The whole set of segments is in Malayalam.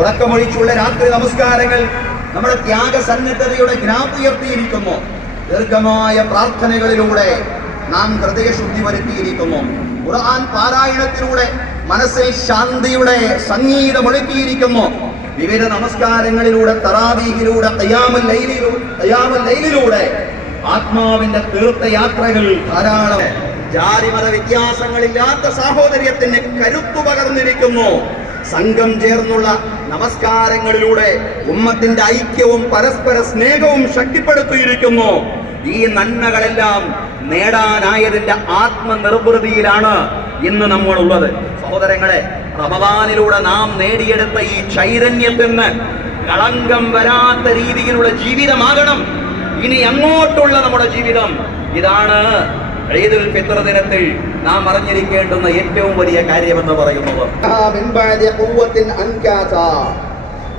ഉറക്കമൊഴിച്ചുള്ള രാത്രി നമസ്കാരങ്ങൾ നമ്മുടെ ത്യാഗസന്നദ്ധതയുടെ ഗ്രാഫുയർത്തിയിരിക്കുന്നു. ദീർഘമായ പ്രാർത്ഥനകളിലൂടെ നാം ഹൃദയശുദ്ധി വരുത്തിയിരിക്കുന്നു. ഖുർആൻ പാരായണത്തിലൂടെ മനസ്സിൽ ശാന്തിയുടെ സംഗീതമൊഴുക്കിയിരിക്കുന്നു. വിവിധ നമസ്കാരങ്ങളിലൂടെ, തറാവീഹിലൂടെ, ഖിയാമുൽ ലൈലിലൂടെ ആത്മാവിന്റെ തീർത്ഥയാത്രകൾ ധാരാളം. ജാതിമത വ്യത്യാസങ്ങളില്ലാത്ത സാഹോദര്യത്തിന് കരുത്തു പകർന്നിരിക്കുന്നു. സംഘം ചേർന്നുള്ള നമസ്കാരങ്ങളിലൂടെ ഉമ്മത്തിന്റെ ഐക്യവും പരസ്പര സ്നേഹവും ശക്തിപ്പെടുത്തിയിരിക്കുന്നു. ഈ നന്മകളെല്ലാം നേടാനായതിന്റെ ആത്മനിർവൃതിയിലാണ് ഇന്ന് നമ്മളുള്ളത്. സഹോദരങ്ങളെ, റമദാനിലൂടെ നാം നേടിയെടുത്ത ഈ ചൈതന്യത്തിന് കളങ്കം വരാത്ത രീതിയിലുള്ള ജീവിതമാകണം ഇനി അങ്ങോട്ടുള്ള നമ്മുടെ ജീവിതം. ഇതാണ് ഈദുൽ ഫിത്ർ ദിനത്തിൽ നാം അറിഞ്ഞിരിക്കേണ്ടുന്ന ഏറ്റവും വലിയ കാര്യമെന്ന് പറയുന്നത്.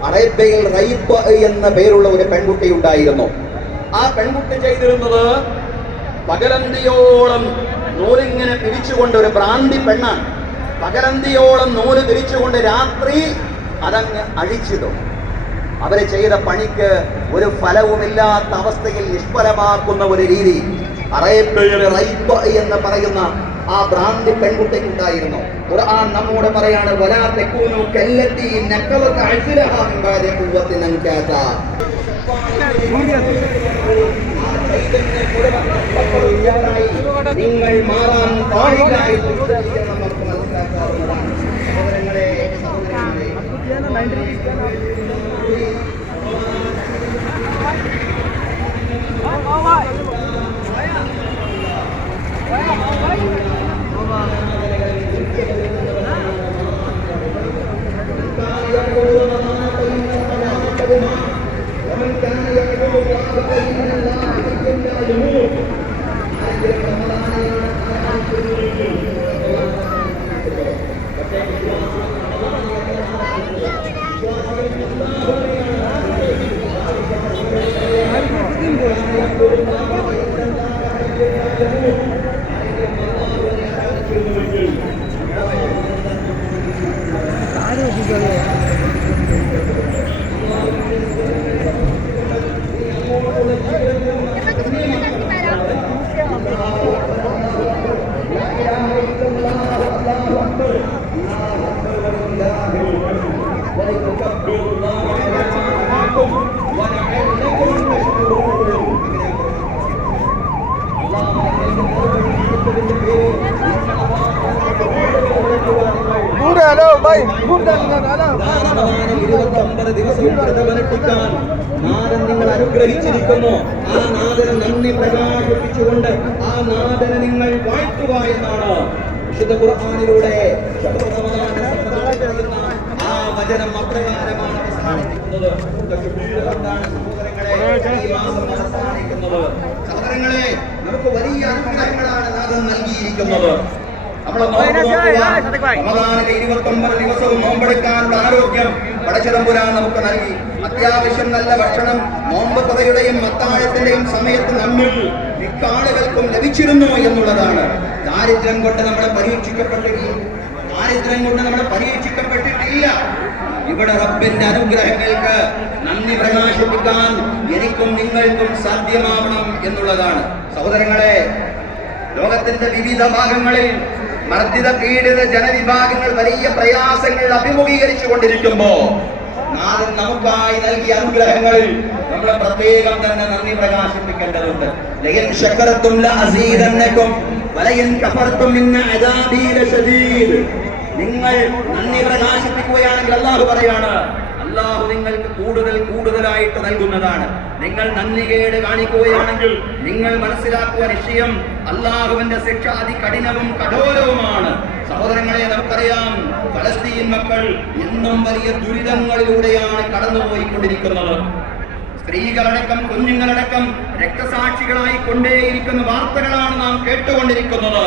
അറേബ്യയിൽ റൈബ് എന്ന പേരുള്ള ഒരു പെൺകുട്ടി ഉണ്ടായിരുന്നു. ആ പെൺകുട്ടി ചെയ്തിരുന്നത് പകലന്തിയോളം നൂലിങ്ങനെ പിരിച്ചുകൊണ്ട്, ഒരു ഭ്രാന്തി പെണ്ണാണ്, പകലന്തിയോളം നൂല് പിരിച്ചുകൊണ്ട് രാത്രി അതങ്ങ് അഴിച്ചിടും. അവര് ചെയ്ത പണിക്ക് ഒരു ഫലവുമില്ലാത്ത അവസ്ഥയിൽ നിഷ്ഫലമാക്കുന്ന ഒരു രീതി അറേബ്യയിൽ റൈബ് എന്ന് പറയുന്ന ആ ഭ്രാന്തി പെൺകുട്ടിക്കുണ്ടായിരുന്നു. ഖുർആൻ നമ്മോട് പറയാണ്, വലാ തകൂനു കല്ലത്തി നഖലത അസ്ലഹ മിൻ ബഅദി ഖുവ്വത്തിൻ അൻകാതാ. നിങ്ങൾ മാറാൻ പാടില്ല എന്ന് നമുക്ക് മനസ്സിലാക്കാവുന്നതാണ്. സഹോദരങ്ങളെ, നാഥൻ നിങ്ങൾ അനുഗ്രഹിച്ചിരിക്കുന്നു. ആ നാഥന് നന്ദി പ്രകാശിപ്പിച്ചുകൊണ്ട് ആ നാഥനെ നിങ്ങൾ വാഴ്ത്തുക എന്നാണ് വിശുദ്ധ ഖുർആനിലൂടെ ആ വചനം അപ്രകാരമാണ് അവസാനിക്കുന്നത്. സഹോദരങ്ങളെ, നമുക്ക് വലിയ അനുഗ്രഹങ്ങളാണ് നാഥൻ നൽകിയിരിക്കുന്നത്. റമദാനിലെ 29 ദിവസവും നോമ്പെടുക്കാനുള്ള ആരോഗ്യം പടച്ചതമ്പുരാൻ നമുക്ക് നൽകി. അത്യാവശ്യം നല്ല ഭക്ഷണം നോമ്പ് തുറയുടെയും അത്താഴത്തിന്റെയും സമയത്ത് നമ്മിൽ മിക്ക ആളുകൾക്കും ലഭിച്ചിരുന്നു എന്നുള്ളതാണ്. ദാരിദ്ര്യം കൊണ്ട് നമ്മൾ പരീക്ഷിക്കപ്പെട്ടിട്ടില്ല. ഇവിടെ റബ്ബിന്റെ അനുഗ്രഹങ്ങൾക്ക് നന്ദി പ്രകാശിപ്പിക്കാൻ എനിക്കും നിങ്ങൾക്കും സാധ്യമാവണം എന്നുള്ളതാണ്. സഹോദരങ്ങളെ, ലോകത്തിന്റെ വിവിധ ഭാഗങ്ങളിൽ മർദ്ദിത പീഡിത ജനവിഭാഗങ്ങൾ വലിയ പ്രയാസങ്ങൾ അഭിമുഖീകരിച്ചു കൊണ്ടിരിക്കുമ്പോ നാഥൻ നമുക്കായി നൽകിയ അനുഗ്രഹങ്ങളിൽ നമ്മൾ പ്രത്യേകം തന്നെ നന്ദി പ്രകാശിപ്പിക്കേണ്ടതുണ്ട്. ലഇൻ ശകർതും ലഅസീദന്നകും വലഇൻ കഫർതും ഇന്ന അദാബി ലശദീദ്. നിങ്ങൾ നന്ദി പ്രകാശിപ്പിക്കുകയാണെങ്കിൽ അല്ലാഹു പറയാണ്, അല്ലാഹു നിങ്ങൾക്ക് കൂടുതലായിട്ട് നൽകുന്നതാണ്. നിങ്ങൾ നന്ദികേട് കാണിക്കുകയാണെങ്കിൽ നിങ്ങൾ മനസ്സിലാക്കുക, നിശ്ചയം അല്ലാഹുവിന്റെ ശിക്ഷ അതികഠിനവും കഠോരവുമാണ്. സഹോദരങ്ങളെ, നമുക്കറിയാം, ഫലസ്തീൻ മക്കൾ ഇന്നും വലിയ ദുരിതങ്ങളിലൂടെയാണ് കടന്നുപോയിക്കൊണ്ടിരിക്കുന്നത്. സ്ത്രീകളടക്കം കുഞ്ഞുങ്ങളടക്കം രക്തസാക്ഷികളായി കൊണ്ടേയിരിക്കുന്ന വാർത്തകളാണ് നാം കേട്ടുകൊണ്ടിരിക്കുന്നത്.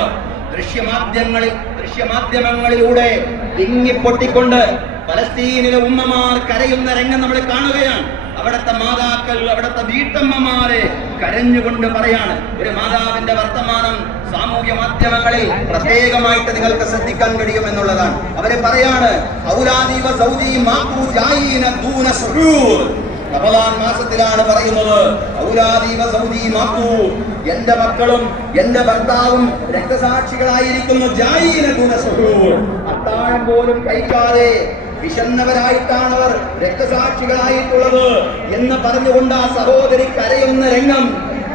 ദൃശ്യമാധ്യമങ്ങളിലൂടെ വിങ്ങിപ്പൊട്ടിക്കൊണ്ട് ഫലസ്തീനിലെ ഉമ്മമാർ കരയുന്ന രംഗം നമ്മൾ കാണുകയാണ്. അവിടുത്തെ മാതാക്കൾ, അവിടുത്തെ വീട്ടമ്മമാരെ കരഞ്ഞുകൊണ്ട് പറയാണ്. ഒരു മാതാവിന്റെ വർത്തമാനം സാമൂഹ്യ മാധ്യമങ്ങളിൽ പ്രത്യേകമായിട്ട് നിങ്ങൾക്ക് ശ്രദ്ധിക്കാൻ കഴിയും എന്നുള്ളതാണ്. അവര് പറയാണ്, ഔലാദി വ സൗജി മാഖു ജായീന ദൂന സുഹൂർ. റമളാൻ മാസത്തിലാണ് പറയുന്നത്, ഔലാദി വ സൗജി മാഖു, എന്റെ മക്കളും എന്റെ ഭർത്താവും രക്തസാക്ഷികളായിരിക്കുന്നു. ജായീന ദൂന സുഹൂർ, അത്താഴം പോലും കഴിക്കാതെ വിശന്നവരായിട്ടാണ് അവർ രക്തസാക്ഷികളായിട്ടുള്ളത് എന്ന് പറഞ്ഞുകൊണ്ട് ആ സഹോദരി കരയുന്ന രംഗം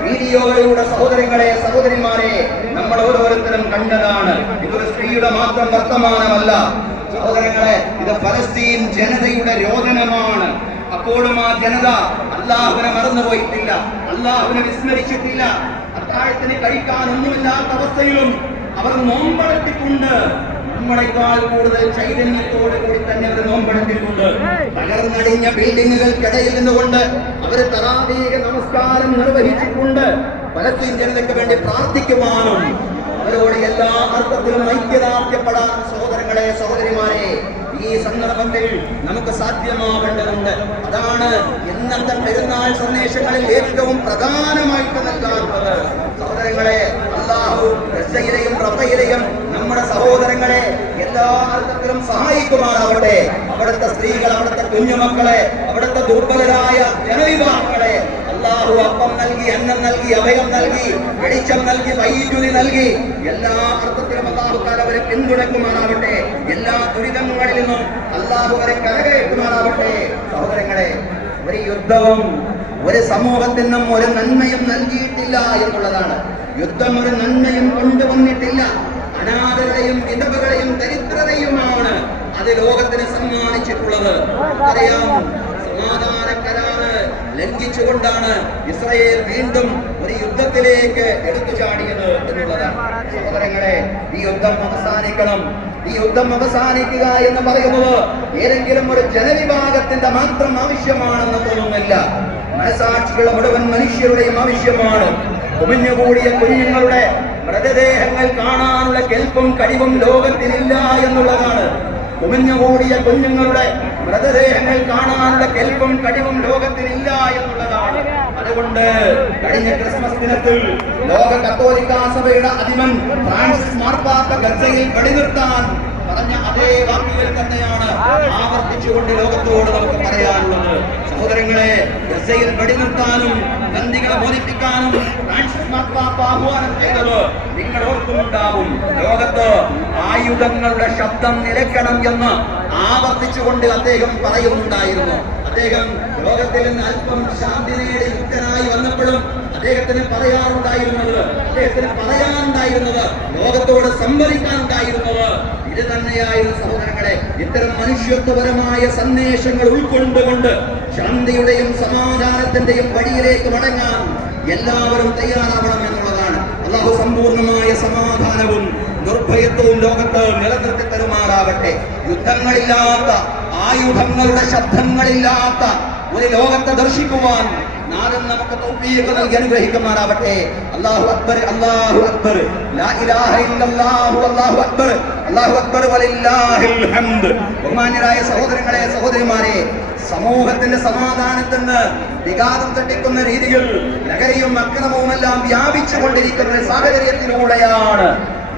വീഡിയോകളിലൂടെ സഹോദരങ്ങളെ, സഹോദരിമാരെ, നമ്മൾ ഓരോരുത്തരും കണ്ടതാണ്. ഇതൊരു സ്ത്രീയുടെ മാത്രം വർത്തമാനമല്ല സഹോദരങ്ങളെ, ഇത് ഫലസ്തീൻ ജനതയുടെ രോദനമാണ്. അപ്പോഴും ആ ജനത അല്ലാഹുവിനെ മറന്നുപോയിട്ടില്ല, അല്ലാഹുവിനെ വിസ്മരിച്ചിട്ടില്ല. അത്താഴത്തിന് കഴിക്കാൻ ഒന്നുമില്ലാത്ത അവസ്ഥയിലും അവർ നോമ്പെടുത്തിട്ടുണ്ട്. നമ്മളെക്കാൾ കൂടുതൽ ചൈതന്യത്തോടു കൂടി തന്നെ അവർ നോമ്പെടുത്തിട്ടുണ്ട്. തകർന്നടിഞ്ഞ ബിൽഡിങ്ങുകൾക്കിടയിൽ നിന്നുകൊണ്ട് അവർ തറാവീഹ് നമസ്കാരം നിർവഹിച്ചിട്ടുണ്ട്. ഫലസ്തീൻ ജനതയ്ക്ക് വേണ്ടി പ്രാർത്ഥിക്കുവാനും അവരോട് എല്ലാ അർത്ഥത്തിലും ഐക്യദാർഢ്യപ്പെടാൻ സഹോദരങ്ങളെ, സഹോദരിമാരെ, ഈ സന്ദർഭത്തിൽ നമുക്ക് സാധ്യമാവേണ്ടതുണ്ട്. അതാണ് ഇന്നത്തെ പെരുന്നാൾ സന്ദേശങ്ങളിൽ ഏറ്റവും പ്രധാനമായിട്ട് നൽകാറുള്ളത്. സഹോദരങ്ങളെ, അല്ലാഹു ഗസയിലെയും റഫയിലെയും നമ്മുടെ സഹോദരങ്ങളെ എല്ലാ അർത്ഥത്തിലും സഹായിക്കുമാറാവട്ടെ. അവിടുത്തെ സ്ത്രീകൾ, അവിടുത്തെ കുഞ്ഞുമക്കളെ, അവിടുത്തെ ദുർബലരായ ജനവിഭാഗങ്ങളെ അല്ലാഹു അപ്പം നൽകി, അന്നം നൽകി, അഭയം നൽകി, വെളിച്ചം നൽകി, വൈദ്യുതി നൽകി, എല്ലാ അർത്ഥത്തിലും അല്ലാഹു തആല അവരെ പിന്തുണക്കുമാറാവട്ടെ. എല്ലാ ദുരിതങ്ങളിൽ നിന്നും അല്ലാഹു അവരെ കരകയറ്റുമാറാവട്ടെ. സഹോദരങ്ങളെ, ഒരു യുദ്ധവും ഒരു സമൂഹത്തിനും ഒരു നന്മയും നൽകിയിട്ടില്ല എന്നുള്ളതാണ്. യുദ്ധം ഒരു നന്മയും കൊണ്ടുവന്നിട്ടില്ല. അനാഥരെയും വിധവകളെയും ദരിദ്രരെയുമാണ് അത് ലോകത്തിന് സമ്മാനിച്ചിട്ടുള്ളത്. അറിയാം, സമാധാന കരാറ് ലംഘിച്ചുകൊണ്ടാണ് ഇസ്രായേൽ വീണ്ടും ഒരു യുദ്ധത്തിലേക്ക് എടുത്തു ചാടിയത് എന്നുള്ളതാണ്. സഹോദരങ്ങളെ, ഈ യുദ്ധം അവസാനിക്കണം. ഈ യുദ്ധം അവസാനിക്കുക എന്ന് പറയുന്നത് ഏതെങ്കിലും ഒരു ജനവിഭാഗത്തിന്റെ മാത്രം ആവശ്യമാണെന്ന് തോന്നുന്നില്ല. മനസാക്ഷികളുടെ മുഴുവൻ മനുഷ്യരുടെയും ആവശ്യമാണ്. കുമിഞ്ഞുകൂടിയ കുഞ്ഞുങ്ങളുടെ മൃതദേഹങ്ങൾ കാണാനുള്ള കെൽപ്പും കഴിവും ലോകത്തിനില്ല എന്നുള്ളതാണ്. കുമിഞ്ഞുകൂടിയ കുഞ്ഞുങ്ങളുടെ മൃതദേഹങ്ങൾ കാണാനുള്ള കെൽപ്പും കഴിവും ലോകത്തിനില്ല എന്നുള്ളതാണ്. അതുകൊണ്ട് കഴിഞ്ഞ ക്രിസ്മസ് ദിനത്തിൽ ലോക കത്തോലിക്കാ സഭയുടെ അധിപൻ ഫ്രാൻസിസ് മാർപ്പാപ്പ ഗസയിൽ വെടിനിർത്താൻ പറഞ്ഞ അതേ വാക്കുകൾ തന്നെയാണ് ആവർത്തിച്ചുകൊണ്ട് ലോകത്തോട് നമുക്ക് പറയാനുള്ളത്. സഹോദരങ്ങളെ, ഗസയിൽ വെടിനിർത്താനും ബന്ദികളെ മോചിപ്പിക്കാനും ഫ്രാൻസിസ് മാർപ്പാപ്പ ആഹ്വാനം ചെയ്തത് നിങ്ങൾ ഓർക്കുന്നുണ്ടാവും. ലോകത്ത് ആയുധങ്ങളുടെ ശബ്ദം നിലയ്ക്കണം എന്ന് ആവർത്തിച്ചുകൊണ്ട് അദ്ദേഹം പറയുന്നുണ്ടായിരുന്നു. അദ്ദേഹം ലോകത്തിൽ നിന്ന് അല്പം ശാന്തി നേടി മുക്തനായി വന്നപ്പോഴും അദ്ദേഹത്തിന് പറയാനുണ്ടായിരുന്നത് ലോകത്തോട് സംവദിക്കാനുണ്ടായിരുന്നത് ഇത് തന്നെയായിരുന്നു. സഹോദരങ്ങളെ, ഇത്തരം മനുഷ്യത്വപരമായ സന്ദേശങ്ങൾ ഉൾക്കൊണ്ടുകൊണ്ട് ശാന്തിയുടെയും സമാധാനത്തിന്റെയും വഴിയിലേക്ക് മടങ്ങാൻ എല്ലാവരും തയ്യാറാവണം എന്നുള്ളതാണ്. അല്ലാഹു സമ്പൂർണമായ സമാധാനവും നിർഭയത്വവും ലോകത്ത് നിലനിർത്തി തരുമാറാവട്ടെ. യുദ്ധങ്ങളില്ലാത്ത, ആയുധങ്ങളുടെ ശബ്ദങ്ങളില്ലാത്ത ഒരു ലോകത്തെ ദർശിക്കുവാൻ നാദം നമുക്ക് തൗഫീഖ് നൽകി അനുഗ്രഹിക്കുമാറാവട്ടെ. അല്ലാഹു അക്ബർ, അല്ലാഹു അക്ബർ, ലാ ഇലാഹ ഇല്ലല്ലാഹു, അല്ലാഹു അക്ബർ, അല്ലാഹു അക്ബർ വലില്ലാഹിൽ ഹംദ്. ബഹുമാന്യരായ സഹോദരങ്ങളെ, സഹോദരിമാരെ, സമൂഹത്തിന്റെ സമാധാനത്തിന് വിഘാതം തട്ടിക്കുന്ന രീതിയിൽ ലഹരിയും അക്രമവുമെല്ലാം വ്യാപിച്ചുകൊണ്ടിരിക്കുന്ന ഒരു സാഹചര്യത്തിലൂടെയാണ്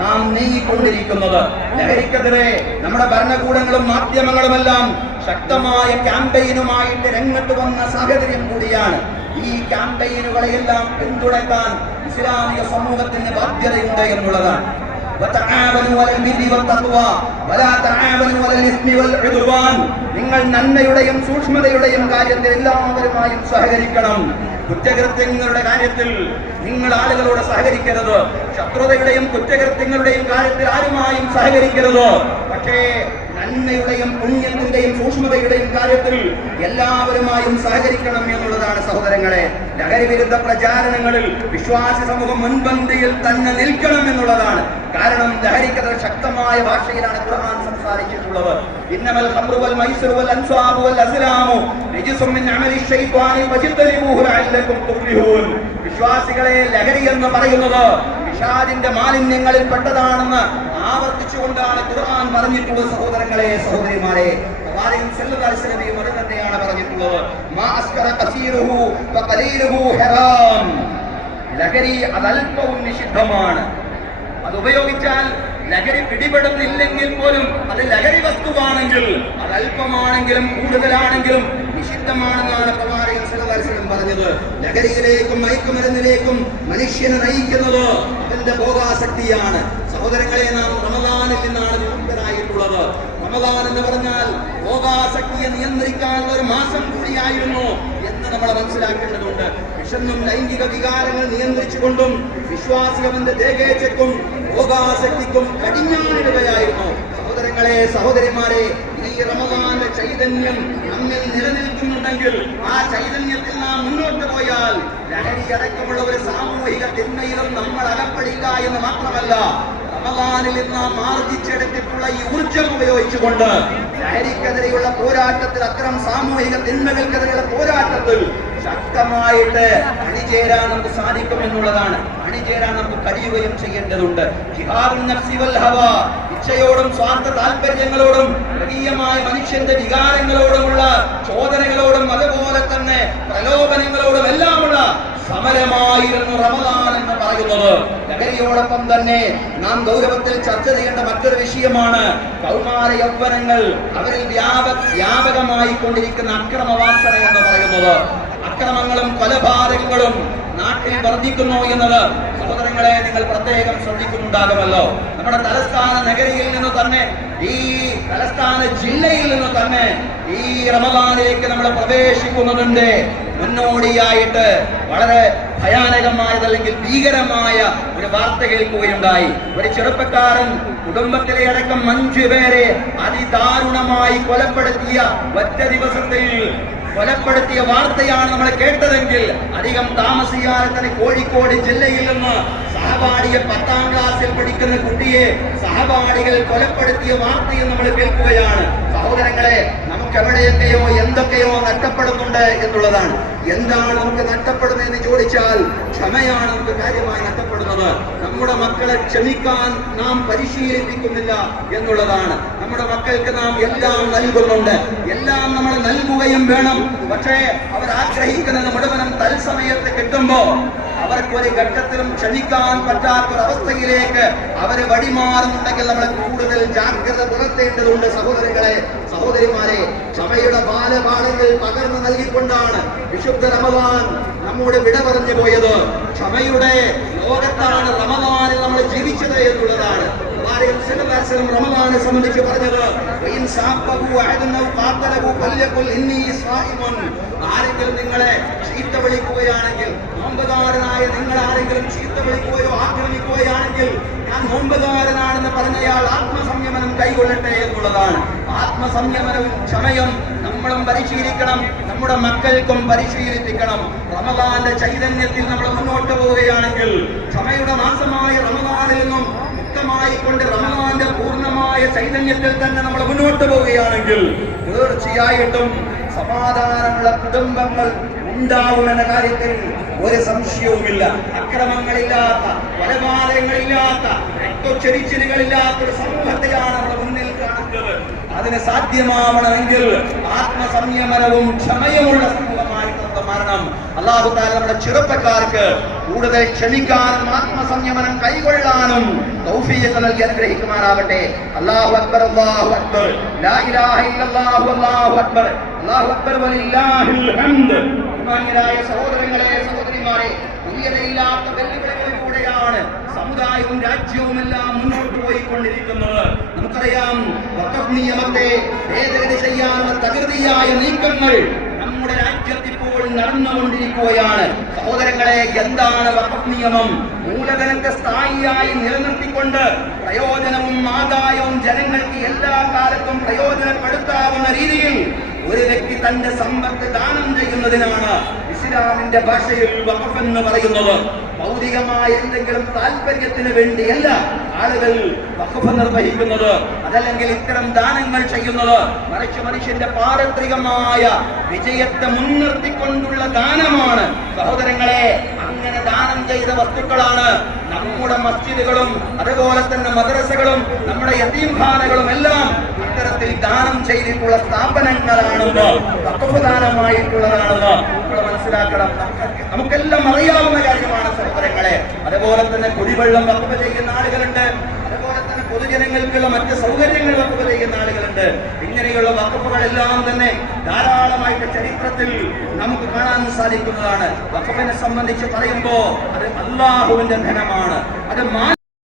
നാം നീങ്ങിക്കൊണ്ടിരിക്കുന്നത്. ലഹരിക്കെതിരെ നമ്മുടെ ഭരണകൂടങ്ങളും മാധ്യമങ്ങളുമെല്ലാം ശക്തമായ ക്യാമ്പയിനുമായിട്ട് രംഗത്ത് വന്ന സാഹചര്യം കൂടിയാണ്. ഈ ക്യാമ്പയിനുകളെയെല്ലാം പിന്തുണയ്ക്കാൻ ഇസ്ലാമിക സമൂഹത്തിന് ബാധ്യതയുണ്ട് എന്നുള്ളതാണ്. നിങ്ങൾ നന്മയുടെയും സൂക്ഷ്മതയുടെയും കാര്യത്തിൽ എല്ലാവരുമായും സഹകരിക്കണം. കുറ്റകൃത്യങ്ങളുടെ കാര്യത്തിൽ നിങ്ങൾ ആളുകളോട് സഹകരിക്കരുത്. ശത്രുതയുടെയും കുറ്റകൃത്യങ്ങളുടെയും കാര്യത്തിൽ ആരുമായും സഹകരിക്കരുത്. പക്ഷേ നന്മയുടെയും പുണ്യത്തിന്റെയും സൂക്ഷ്മതയുടെയും കാര്യത്തിൽ എല്ലാവരുമായും സഹകരിക്കണം എന്നുള്ളതാണ്. സഹോദരങ്ങളെ, ലഹരി വിരുദ്ധ പ്രചാരണങ്ങളിൽ വിശ്വാസി സമൂഹം മുൻപന്തിയിൽ തന്നെ നിൽക്കണം എന്നുള്ളതാണ്. കാരണം ലഹരിക്കെതിരെ ശക്തമായ ഭാഷയിലാണ് ഖുർആൻ സംസാരിച്ചിട്ടുള്ളത്. ഇന്നമൽ ഖംറു വൽ മൈസിറു വൽ അൻസാബു വൽ അസ്ലാമു റിജ്സും മിൻ അമലി ശൈത്വാനി ഫജ്തനിബൂഹു ലഅല്ലകും തുഫ്ലിഹൂൻ. വിശ്വാസികളെ, ലഹരി എന്ന് പറയുന്നത് പിശാചിന്റെ മാലിന്യങ്ങളിൽ പെട്ടതാണെന്ന് ആവർത്തിച്ചുകൊണ്ടാണ് ഖുർആൻ പറഞ്ഞിട്ടുള്ളത്. സഹോദരങ്ങളെ, സഹോദരിമാരെ, പ്രവാചകൻ സല്ലല്ലാഹു അലൈഹി വസല്ലം അത് തന്നെയാണ് പറഞ്ഞിട്ടുള്ളത്. മാ അസ്കറ കസീറുഹു ഫഖലീലുഹു ഹറാം. ലഹരി അതൽപവും നിഷിദ്ധമാണ്. അത് ഉപയോഗിച്ചാൽ ലഹരി പിടിപെടുന്നില്ലെങ്കിൽ പോലും അത് ലഹരി വസ്തുവാണെങ്കിൽ അത് അല്പമാണെങ്കിലും കൂടുതലാണെങ്കിലും നിഷിദ്ധമാണെന്നാണ് പ്രവാചകൻ സല്ലല്ലാഹു അലൈഹി വസല്ലം പറഞ്ഞത്. ലഹരിയിലേക്കും മയക്കുമരുന്നിലേക്കും മനുഷ്യനെ നയിക്കുന്നത് അവന്റെ ഭോഗാസക്തിയാണ്. സഹോദരങ്ങളെ, നാം റമദാനിൽ നിന്നാണ് വിമുക്തരായിട്ടുള്ളത്. റമദാൻ എന്ന് പറഞ്ഞാൽ ഭോഗാസക്തിയെ നിയന്ത്രിക്കാനുള്ള ഒരു മാസം കൂടിയായിരുന്നു എന്ന് നമ്മൾ മനസ്സിലാക്കേണ്ടതുണ്ട്. വിഷന്നും ലൈംഗിക വികാരങ്ങൾ നിയന്ത്രിച്ചുകൊണ്ടും വിശ്വാസി അവന്റെ ദേഹേച്ഛയ്ക്കും ഭോഗാസക്തിക്കും കടിഞ്ഞാണിടുകയായിരുന്നു. സഹോദരങ്ങളെ, സഹോദരിമാരെ, ഈ റമദാന്റെ ചൈതന്യം നമ്മിൽ നിലനിൽക്കുന്നുണ്ടെങ്കിൽ ആ ചൈതന്യത്തിൽ നാം മുന്നോട്ട് പോയാൽ ലഹരി അടക്കമുള്ള ഒരു സാമൂഹിക തിന്മയിലും നമ്മൾ അകപ്പെടില്ല എന്ന് മാത്രമല്ല, റമദാനിൽ നാം ആർജിച്ചെടുത്തിട്ടുള്ള ഈ ഊർജം ഉപയോഗിച്ചുകൊണ്ട് ലഹരിക്കെതിരെയുള്ള പോരാട്ടത്തിൽ, അത്തരം സാമൂഹിക തിന്മകൾക്കെതിരെയുള്ള പോരാട്ടത്തിൽ ശക്തമായിട്ട് അണിചേരാൻ നമുക്ക് സാധിക്കും എന്നുള്ളതാണ്. അണിചേരാൻ നമുക്ക് കഴിയുകയും ചെയ്യേണ്ടതുണ്ട്. ജിഹാദുൻ നഫ്സി വൽ ഹവാ, ഇച്ഛയോടും സ്വാർത്ഥ താല്പര്യങ്ങളോടും മൃഗീയമായ മനുഷ്യന്റെ വികാരങ്ങളോടുമുള്ള ചോദനകളോടും അതുപോലെ തന്നെ പ്രലോഭനങ്ങളോടും എല്ലാമുള്ള സമരമായിരുന്നു റമദാൻ എന്ന് പറയുന്നത്. ലഹരിയോടൊപ്പം തന്നെ നാം ഗൗരവത്തിൽ ചർച്ച ചെയ്യേണ്ട മറ്റൊരു വിഷയമാണ് കൗമാര യൗവനങ്ങൾ, അവരിൽ വ്യാപകമായി കൊണ്ടിരിക്കുന്ന അക്രമവാസന എന്ന് പറയുന്നത്. അക്രമങ്ങളും കൊലപാതകങ്ങളും നാട്ടിൽ വർദ്ധിക്കുന്നു എന്നത് സഹോദരങ്ങളെ നിങ്ങൾ പ്രത്യേകം ശ്രദ്ധിക്കുന്നുണ്ടാകുമല്ലോ. നമ്മുടെ തലസ്ഥാന നഗരിയിൽ നിന്ന് തന്നെ, ഈ തലസ്ഥാന ജില്ലയിൽ നിന്ന് തന്നെ ഈ റമദാനിലേക്ക് നമ്മൾ പ്രവേശിക്കുന്നതിന്റെ മുന്നോടിയായിട്ട് വളരെ ഭയാനകമായതല്ലെങ്കിൽ ഭീകരമായ ഒരു വാർത്ത കേൾക്കുകയുണ്ടായി. ഒരു ചെറുപ്പക്കാരൻ കുടുംബത്തിലെ അടക്കം 5 പേരെ അതിദാരുണമായി കൊലപ്പെടുത്തിയ ഒറ്റ ദിവസത്തിൽ കൊലപ്പെടുത്തിയ വാർത്തയാണ് നമ്മൾ കേട്ടതെങ്കിൽ അധികം താമസിയാതെ തന്നെ കോഴിക്കോട് ജില്ലയിൽ നിന്ന് സഹപാഠിയെ 10ാം ക്ലാസ്സിൽ പഠിക്കുന്ന കുട്ടിയെ സഹപാഠികൾ കൊലപ്പെടുത്തിയ വാർത്തയും നമ്മൾ കേൾക്കുകയാണ്. സഹോദരങ്ങളെ, നമുക്ക് എവിടെയൊക്കെയോ എന്തൊക്കെയോ നഷ്ടപ്പെടുന്നുണ്ട് എന്നുള്ളതാണ്. എന്താണ് നമുക്ക് നഷ്ടപ്പെടുന്നത് എന്ന് ചോദിച്ചാൽ ക്ഷമയാണ് നമുക്ക് കാര്യമായി നഷ്ടപ്പെടുന്നത്. നമ്മുടെ മക്കളെ ക്ഷമിക്കാൻ നാം പരിശീലിപ്പിക്കുന്നില്ല എന്നുള്ളതാണ്. നമ്മുടെ മക്കൾക്ക് നാം എല്ലാം നൽകുന്നുണ്ട്, എല്ലാം നമ്മൾ നൽകുകയും വേണം. പക്ഷേ അവർ ആഗ്രഹിക്കുന്നത് മുഴുവനും തത്സമയത്ത് കിട്ടുമ്പോ അവർക്കൊരു ഘട്ടത്തിലും ക്ഷമിക്കാൻ പറ്റാത്തൊരവസ്ഥയിലേക്ക് അവര് വഴിമാറുന്നുണ്ടെങ്കിൽ നമ്മൾ കൂടുതൽ ജാഗ്രത പുലർത്തേണ്ടതുണ്ട്. സഹോദരങ്ങളെ, സഹോദരിമാരെ, ക്ഷമയുടെ ബാലപാഠങ്ങൾ പകർന്നു നൽകിക്കൊണ്ടാണ് വിശുദ്ധ റമദാൻ നമ്മോട് വിട പറഞ്ഞു പോയത്. ക്ഷമയുടെ ലോകത്താണ് റമദാനിൽ നമ്മൾ ജീവിച്ചത് എന്നുള്ളതാണ് റമദാനെ സംബന്ധിച്ച് പറഞ്ഞത്. ആരെങ്കിലും നിങ്ങളെ ചീത്ത വിളിക്കുകയാണെങ്കിൽ, നോമ്പുകാരനായ നിങ്ങൾ ആരെങ്കിലും ചീത്ത വിളിക്കുകയോ ആക്രമിക്കുകയാണെങ്കിൽ ഞാൻ നോമ്പുകാരനാണെന്ന് പറഞ്ഞയാൾ ആത്മസംയമനം കൈകൊള്ളട്ടെ എന്നുള്ളതാണ്. ആത്മസംയമനവും ക്ഷമയും നമ്മളും പരിശീലിക്കണം, നമ്മുടെ മക്കൾക്കും പരിശീലിപ്പിക്കണം. റമദാന്റെ ചൈതന്യത്തിൽ നമ്മൾ മുന്നോട്ട് പോവുകയാണെങ്കിൽ, ക്ഷമയുടെ മാസമായ റമദാനിൽ നിന്നും കൊണ്ട് റമദാന്റെ പൂർണ്ണമായ ചൈതന്യത്തിൽ തന്നെ നമ്മൾ മുന്നോട്ട് പോവുകയാണെങ്കിൽ തീർച്ചയായിട്ടും സമാധാനമുള്ള കുടുംബങ്ങൾ ഉണ്ടാവുമെന്ന കാര്യത്തിൽ ഒരു സംശയവുമില്ല. അക്രമങ്ങളില്ലാത്ത, കൊലപാതകങ്ങളില്ലാത്ത, രക്തച്ചൊരിച്ചിലുകളില്ലാത്ത ഒരു സമൂഹത്തെയാണ് നമ്മൾ മുന്നിൽ കാണുന്നത്. അതിന് സാധ്യമാവണമെങ്കിൽ ആത്മസംയമനവും ക്ഷമയുമുള്ള സമൂഹമായി മാറണം. അല്ലാഹു തആല നമ്മുടെ ചെറുപ്പക്കാർക്ക് കൂടുതൽ ക്ഷമിക്കാനും ആത്മസംയമനം കൈകൊള്ളാനും തൗഫീഖ് നൽകി അനുഗ്രഹിക്കുമാറാവട്ടെ. അല്ലാഹു അക്ബർ, അല്ലാഹു അക്ബർ, ലാ ഇലാഹ ഇല്ലല്ലാഹു, അല്ലാഹു അക്ബർ, അല്ലാഹു അക്ബർ വലില്ലാഹിൽ ഹംദ്. ബഹുമാന്യരായ സഹോദരങ്ങളെ, സഹോദരിമാരെ, തുല്യതയില്ലാത്ത വെല്ലുവിളികളിലൂടെയാണ് സമുദായവും രാജ്യവും എല്ലാം മുന്നോട്ട് പോയിക്കൊണ്ടിരിക്കുന്നത്. നമുക്കറിയാം, വഖഫ് നിയമത്തെ ഭേദഗതി ചെയ്യാനുള്ള തകൃതിയായ നീക്കങ്ങൾ നമ്മുടെ രാജ്യത്ത് ഇപ്പോൾ നടന്നുകൊണ്ടിരിക്കുകയാണ്. സഹോദരങ്ങളെ, എന്താണ് വഖഫ് നിയമം? മൂലധനത്തെ സ്ഥായിയായി നിലനിർത്തിക്കൊണ്ട് പ്രയോജനവും ആദായവും ജനങ്ങൾക്ക് എല്ലാ കാലത്തും പ്രയോജനപ്പെടുത്താവുന്ന രീതിയിൽ ഒരു വ്യക്തി തന്റെ സമ്പത്ത് ദാനം ചെയ്യുന്നതിനാണ് ഇസ്ലാമിന്റെ ഭാഷയിൽ വഖഫ് എന്ന് പറയുന്നത്. ഭൗതികമായ എന്തെങ്കിലും താല്പര്യത്തിന് വേണ്ടിയല്ല ആളുകൾ വഖഫ് നിർവഹിക്കുന്നത്, അതല്ലെങ്കിൽ ഇത്തരം ദാനങ്ങൾ ചെയ്യുന്നത്. മറിച്ച് മനുഷ്യന്റെ പാരത്രികമായ വിജയത്തെ മുൻനിർത്തിക്കൊണ്ടുള്ള ദാനമാണ്. സഹോദരങ്ങളെ, അങ്ങനെ ദാനം ചെയ്ത വസ്തുക്കളാണ് നമ്മുടെ മസ്ജിദുകളും അതുപോലെ തന്നെ മദ്രസകളും നമ്മുടെ യതീംഖാനകളും എല്ലാം ഇത്തരത്തിൽ ദാനം ചെയ്തിട്ടുള്ള സ്ഥാപനങ്ങളാണെന്ന്, വഖഫ് ദാനമായിട്ടുള്ളതാണെന്ന് നമ്മൾ മനസ്സിലാക്കണം. നമുക്കെല്ലാം അറിയാവുന്ന കാര്യമാണ് സഹോദരങ്ങളെ. അതുപോലെ തന്നെ കുടിവെള്ളം വഖഫ് ചെയ്യുന്ന ആളുകളുണ്ട്, അതുപോലെ തന്നെ പൊതുജനങ്ങൾക്കുള്ള മറ്റ് സൗകര്യങ്ങൾ വഖഫ് ചെയ്യുന്ന ആളുകളുണ്ട്. ഇങ്ങനെയുള്ള വഖഫുകളെല്ലാം തന്നെ ധാരാളമായിട്ട് ചരിത്രത്തിൽ നമുക്ക് കാണാൻ സാധിക്കുന്നതാണ്. വഖഫിനെ സംബന്ധിച്ച് പറയുമ്പോൾ അത് അല്ലാഹുവിന്റെ ധനമാണ്. അത്